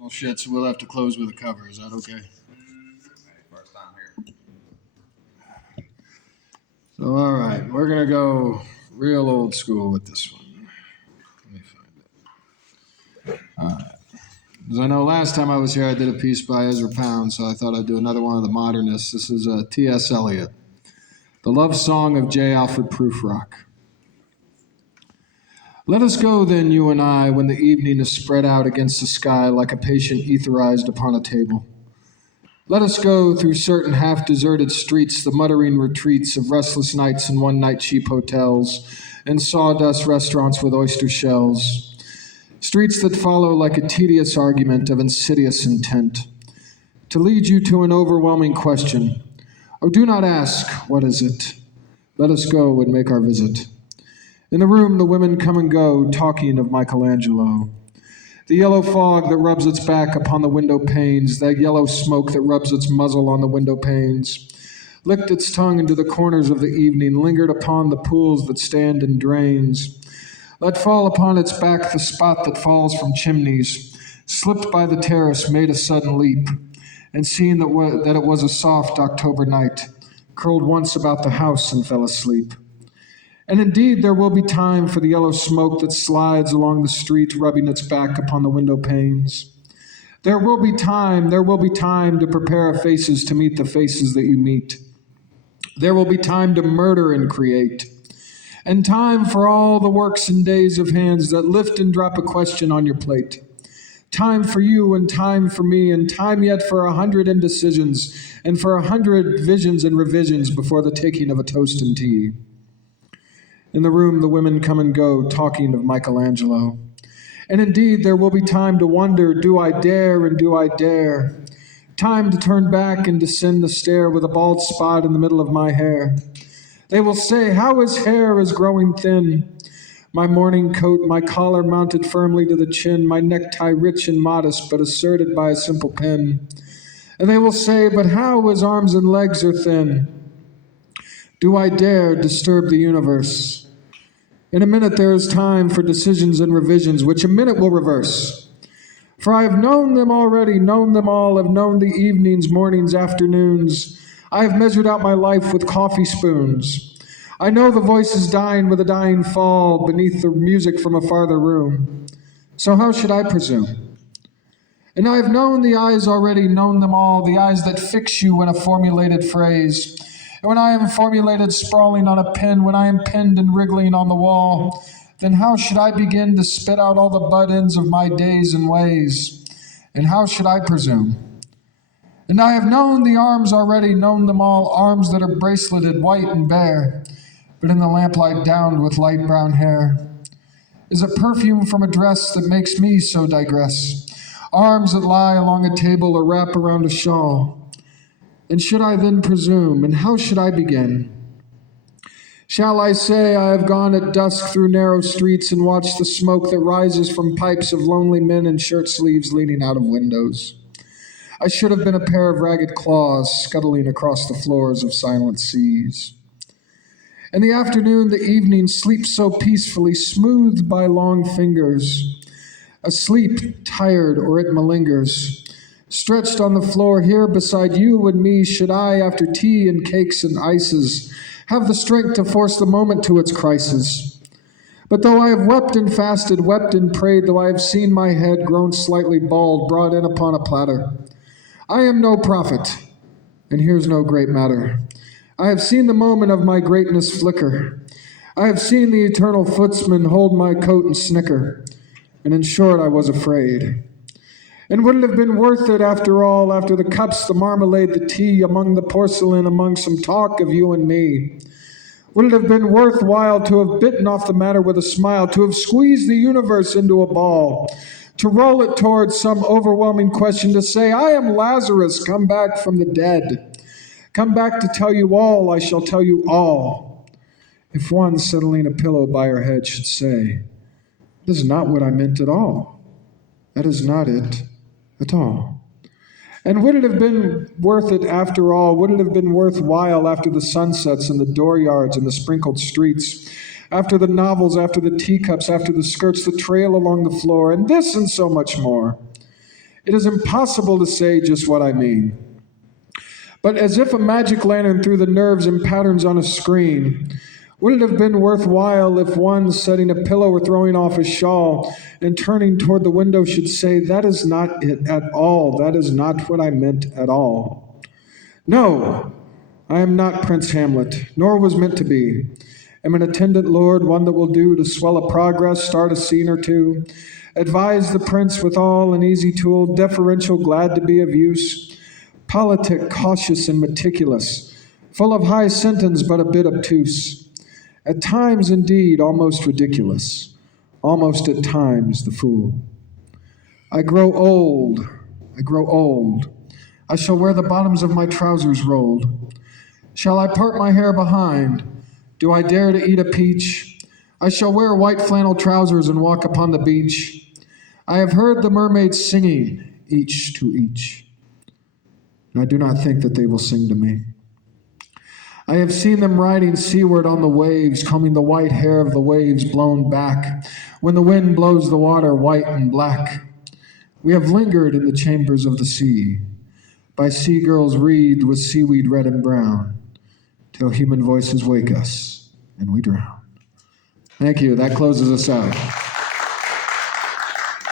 Well, shit, so we'll have to close with a cover. Is that okay? First time here. So, all right, we're going to go real old school with this one. Let me find it. All right. As I know, last time I was here, I did a piece by Ezra Pound, so I thought I'd do another one of the modernists. This is T.S. Eliot, The Love Song of J. Alfred Prufrock. Let us go, then, you and I, when the evening is spread out against the sky like a patient etherized upon a table. Let us go through certain half-deserted streets, the muttering retreats of restless nights and one-night cheap hotels, and sawdust restaurants with oyster shells. Streets that follow like a tedious argument of insidious intent, to lead you to an overwhelming question. Oh, do not ask, what is it? Let us go and make our visit. In the room, the women come and go, talking of Michelangelo. The yellow fog that rubs its back upon the window panes, that yellow smoke that rubs its muzzle on the window panes, licked its tongue into the corners of the evening, lingered upon the pools that stand in drains, let fall upon its back the spot that falls from chimneys, slipped by the terrace, made a sudden leap, and seeing that it was a soft October night, curled once about the house and fell asleep. And indeed, there will be time for the yellow smoke that slides along the street, rubbing its back upon the window panes. There will be time to prepare faces to meet the faces that you meet. There will be time to murder and create, and time for all the works and days of hands that lift and drop a question on your plate. Time for you and time for me, and time yet for 100 indecisions, and for 100 visions and revisions before the taking of a toast and tea. In the room, the women come and go, talking of Michelangelo. And indeed, there will be time to wonder, do I dare and do I dare? Time to turn back and descend the stair with a bald spot in the middle of my hair. They will say, how his hair is growing thin. My morning coat, my collar mounted firmly to the chin, my necktie rich and modest, but asserted by a simple pin. And they will say, but how his arms and legs are thin. Do I dare disturb the universe? In a minute there is time for decisions and revisions, which a minute will reverse. For I have known them already, known them all, have known the evenings, mornings, afternoons. I have measured out my life with coffee spoons. I know the voices dying with a dying fall beneath the music from a farther room. So how should I presume? And I have known the eyes already, known them all, the eyes that fix you in a formulated phrase. And when I am formulated sprawling on a pen, when I am penned and wriggling on the wall, then how should I begin to spit out all the butt ends of my days and ways? And how should I presume? And I have known the arms already, known them all, arms that are braceleted, white and bare, but in the lamplight downed with light brown hair. Is a perfume from a dress that makes me so digress, arms that lie along a table or wrap around a shawl. And should I then presume, and how should I begin? Shall I say I have gone at dusk through narrow streets and watched the smoke that rises from pipes of lonely men in shirt sleeves leaning out of windows? I should have been a pair of ragged claws scuttling across the floors of silent seas. In the afternoon, the evening sleeps so peacefully, smoothed by long fingers. Asleep, tired, or it malingers. Stretched on the floor here beside you and me, should I, after tea and cakes and ices, have the strength to force the moment to its crisis. But though I have wept and fasted, wept and prayed, though I have seen my head grown slightly bald, brought in upon a platter, I am no prophet, and here's no great matter. I have seen the moment of my greatness flicker. I have seen the eternal footsman hold my coat and snicker, and in short I was afraid. And would it have been worth it after all, after the cups, the marmalade, the tea, among the porcelain, among some talk of you and me? Would it have been worthwhile to have bitten off the matter with a smile, to have squeezed the universe into a ball, to roll it towards some overwhelming question, to say, I am Lazarus, come back from the dead. Come back to tell you all, I shall tell you all. If one, settling a pillow by her head, should say, this is not what I meant at all. That is not it at all. And would it have been worth it after all? Would it have been worthwhile after the sunsets and the dooryards and the sprinkled streets, after the novels, after the teacups, after the skirts that trail along the floor, and this and so much more? It is impossible to say just what I mean. But as if a magic lantern threw the nerves and patterns on a screen, would it have been worthwhile if one, setting a pillow or throwing off a shawl and turning toward the window, should say, "That is not it at all. That is not what I meant at all." No, I am not Prince Hamlet, nor was meant to be. Am an attendant lord, one that will do to swell a progress, start a scene or two, advise the prince withal an easy tool, deferential, glad to be of use, politic, cautious, and meticulous, full of high sentence but a bit obtuse, at times indeed almost ridiculous, almost at times the fool. I grow old, I grow old. I shall wear the bottoms of my trousers rolled. Shall I part my hair behind? Do I dare to eat a peach? I shall wear white flannel trousers and walk upon the beach. I have heard the mermaids singing, each to each, and I do not think that they will sing to me. I have seen them riding seaward on the waves, combing the white hair of the waves blown back, when the wind blows the water white and black. We have lingered in the chambers of the sea, by sea-girls wreathed with seaweed red and brown, till human voices wake us and we drown. Thank you. That closes us out.